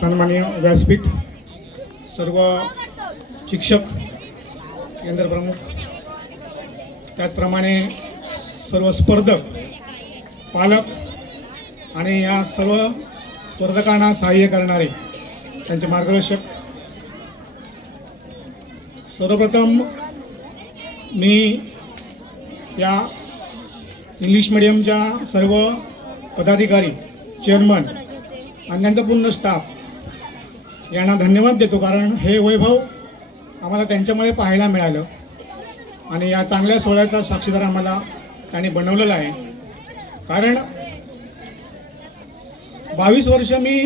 सन्माननीय व्यासपीठ, सर्व शिक्षक, केंद्र प्रमुख, त्याचप्रमाणे सर्व स्पर्धक, पालक आणि या सर्व स्पर्धकांना सहाय्य करणारे त्यांचे मार्गदर्शक, सर्वप्रथम मी या इंग्लिश मीडियमच्या सर्व पदाधिकारी, चेअरमन आणि त्यांचा पूर्ण स्टाफ यांना धन्यवाद देतो, कारण हे वैभव आम्हाला त्यांच्यामुळे पाहायला मिळालं आणि या चांगल्या सोहळ्याचा साक्षीदार आम्हाला त्यांनी बनवलेला आहे. कारण 22 वर्ष मी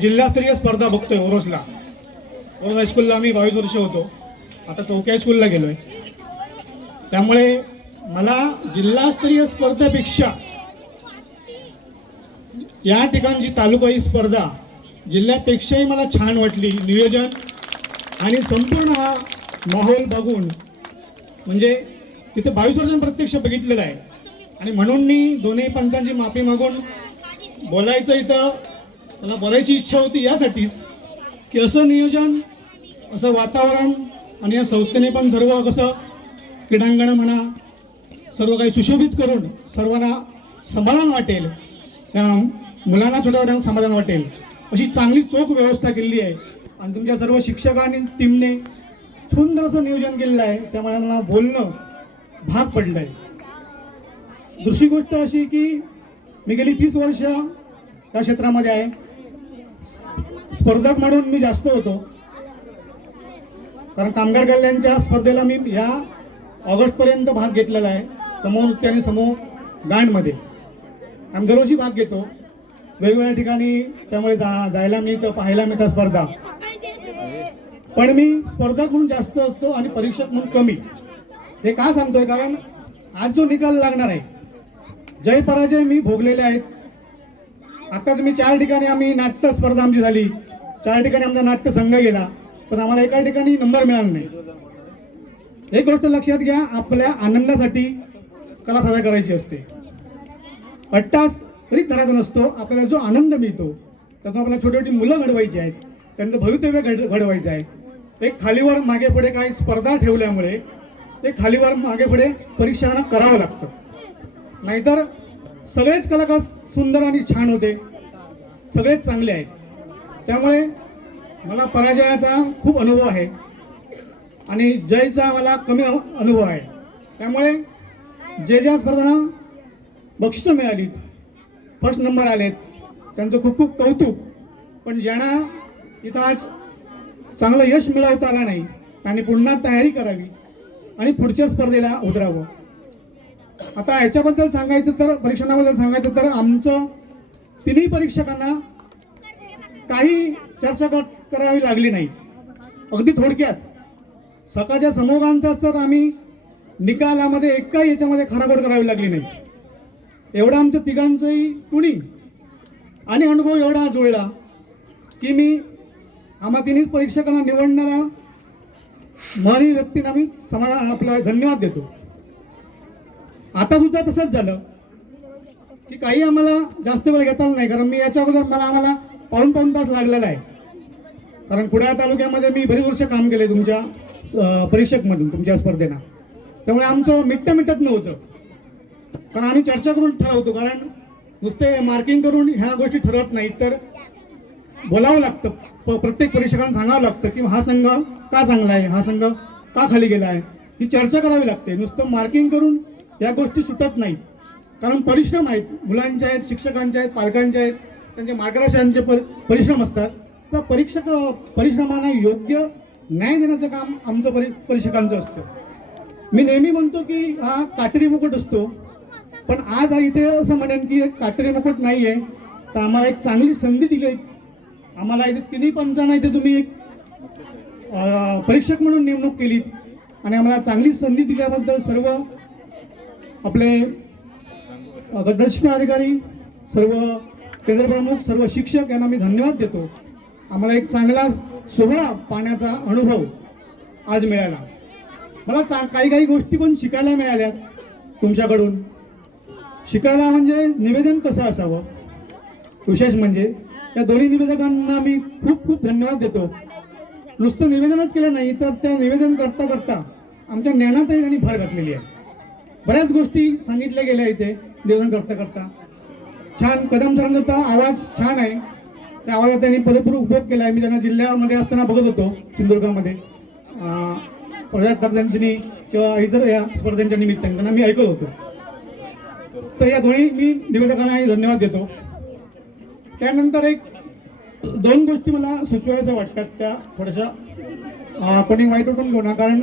जिल्हास्तरीय स्पर्धा बघतोय. ओरोस हायस्कूलला मी 22 वर्ष होतो. आता चौकी हायस्कूलला गेलो आहे. त्यामुळे मला जिल्हास्तरीय स्पर्धेपेक्षा या ठिकाणची तालुकाही स्पर्धा जिल्ह्यापेक्षाही मला छान वाटली. नियोजन आणि संपूर्ण हा माहोल बघून, म्हणजे तिथे 22 वर्षांनी प्रत्यक्ष बघितलेलं आहे आणि म्हणून मी दोन्ही पंचांची माफी मागून बोलायचं इथं मला बोलायची इच्छा होती यासाठीच की असं नियोजन, असं वातावरण आणि या संस्थेने पण सर्व कसं क्रीडांगण म्हणा सर्व काही सुशोभित करून सर्वांना समाधान वाटेल, त्या मुलांना छोट्या छोट्या समाधान वाटेल अशी चांगली चोख व्यवस्था केलेली आहे आणि तुमच्या सर्व शिक्षकांनी टीमने सुंदर असं नियोजन केलेलं आहे. त्यामुळे मला बोलणं भाग पडलं आहे. दुसरी गोष्ट अशी की मी गेली 30 वर्ष त्या क्षेत्रामध्ये आहे. स्पर्धक म्हणून मी जास्त होतो, कारण कामगार कल्याणच्या स्पर्धेला मी या ऑगस्टपर्यंत भाग घेतलेला आहे. समूह नृत्य आणि समूह गायनमध्ये आम्ही दरवर्षी भाग घेतो वेगवेगळ्या ठिकाणी. त्यामुळे जायला मिळतं, पाहायला मिळतं स्पर्धा. पण मी स्पर्धक म्हणून जास्त असतो आणि परीक्षक म्हणून कमी. हे का सांगतोय, कारण आज जो निकाल लागणार आहे, जय पराजय मी भोगलेले आहेत. आताच मी 4 ठिकाणी आम्ही नाट्य स्पर्धा आमची झाली, 4 ठिकाणी आमचा नाट्य संघ गेला, पण आम्हाला एका ठिकाणी नंबर मिळाला नाही. एक गोष्ट लक्षात घ्या, आपल्या आनंदासाठी कला सादर करायची असते. अट्टास तरी करायचा नसतो. आपल्याला जो आनंद मिळतो त्यातून आपल्याला छोटी छोटी मुलं घडवायची आहेत, त्यांचं भवितव्य घडवायचं आहे. एक खालीवर मागे पुढे काही स्पर्धा ठेवल्यामुळे ते खालीवर मागे पुढे परीक्षांना करावं लागतं. नाहीतर सगळेच कलाकार सुंदर आणि छान होते, सगळेच चांगले आहेत. त्यामुळे मला पराजयाचा खूप अनुभव आहे आणि जयचा मला कमी अनुभव आहे. त्यामुळे ज्या स्पर्धांना बक्षिसं मिळालीत, फर्स्ट नंबर आलेत, त्यांचं खूप खूप कौतुक. पण ज्यांना इथं आज चांगलं यश मिळवता आलं नाही त्यांनी पुन्हा तयारी करावी आणि पुढच्या स्पर्धेला उतरावं. आता याच्याबद्दल सांगायचं तर, परीक्षणाबद्दल सांगायचं तर, आमचं तिन्ही परीक्षकांना काही चर्चा करावी लागली नाही. अगदी थोडक्यात सकाळच्या समूहांचा तर आम्ही निकालामध्ये एकाही याच्यामध्ये खराबोड करावी लागली नाही. एवढं आमचं तिघांचंही ट्युनिंग आणि अनुभव एवढा जुळला की मी आम्हा तिन्ही परीक्षकांना निवडणारा महनीय व्यक्तींना मी आपला धन्यवाद देतो. आता सुद्धा तसंच झालं की काही आम्हाला जास्त वेळ घेता नाही, कारण मी याच्या अगोदर आम्हाला पाऊण तास लागलेला आहे. कारण कुडाळ तालुक्यामध्ये मी बरीच वर्ष काम केले तुमच्या परीक्षकमधून, तुमच्या स्पर्धेना. त्यामुळे आमचं मिटत नव्हतं, कारण आम्ही चर्चा करून ठरवतो. कारण नुसते मार्किंग करून ह्या गोष्टी ठरवत नाहीत, तर बोलावं लागतं. प्रत्येक परीक्षकांना सांगावं लागतं की हा संघ का चांगला आहे, हा संघ का खाली गेला आहे, ही चर्चा करावी लागते. नुसतं मार्किंग करून या गोष्टी सुटत नाहीत, कारण परिश्रम आहेत, मुलांचे आहेत, शिक्षकांचे आहेत, पालकांचे आहेत, त्यांच्या मार्गदर्शनाचे परिश्रम असतात. त्या परिश्रमांना योग्य न्याय देण्याचं काम आमचं परीक्षकांचं असतं. मी नेहमी म्हणतो की हा काटेरी मुकुट असतो, पण आज इथे असं म्हणेन की एक काटेरी मुकुट नाही आहे, तर आम्हाला एक चांगली संधी दिली. आम्हाला इथे तिन्ही पंचांना इथे तुम्ही एक परीक्षक म्हणून नेमणूक केली आणि आम्हाला चांगली संधी दिल्याबद्दल सर्व आपले दर्शनाधिकारी, सर्व केंद्र प्रमुख, सर्व शिक्षक यांना मी धन्यवाद देतो. आम्हाला एक चांगला सोहळा पाहण्याचा अनुभव आज मिळाला. मला काही गोष्टी पण शिकायला मिळाल्या तुमच्याकडून. शिकायला म्हणजे निवेदन कसं असावं, विशेष म्हणजे या दोन्ही निवेदकांना मी धन्यवाद देतो. नुसतं निवेदनच केलं नाही तर त्या निवेदन करता करता आमच्या ज्ञानातही त्यांनी भर घातलेली आहे. बऱ्याच गोष्टी सांगितल्या गेल्या इथे निवेदन करता करता. छान कदम सरांचा आवाज छान आहे. त्या आवाजात त्यांनी पुरेपूर उपयोग केला आहे. मी त्यांना जिल्ह्यामध्ये असताना बघत होतो सिंधुदुर्गामध्ये प्रजासत्ताक दिनी किंवा इतर या स्पर्धांच्या निमित्ताने त्यांना मी ऐकत होतो. तर या दोन्ही मी निवेदकांनाही धन्यवाद देतो. त्यानंतर एक 2 गोष्टी मला सुचवायच्या वाटतात त्या थोड्याशा कोणी वाईट वाटून घेऊ नका कारण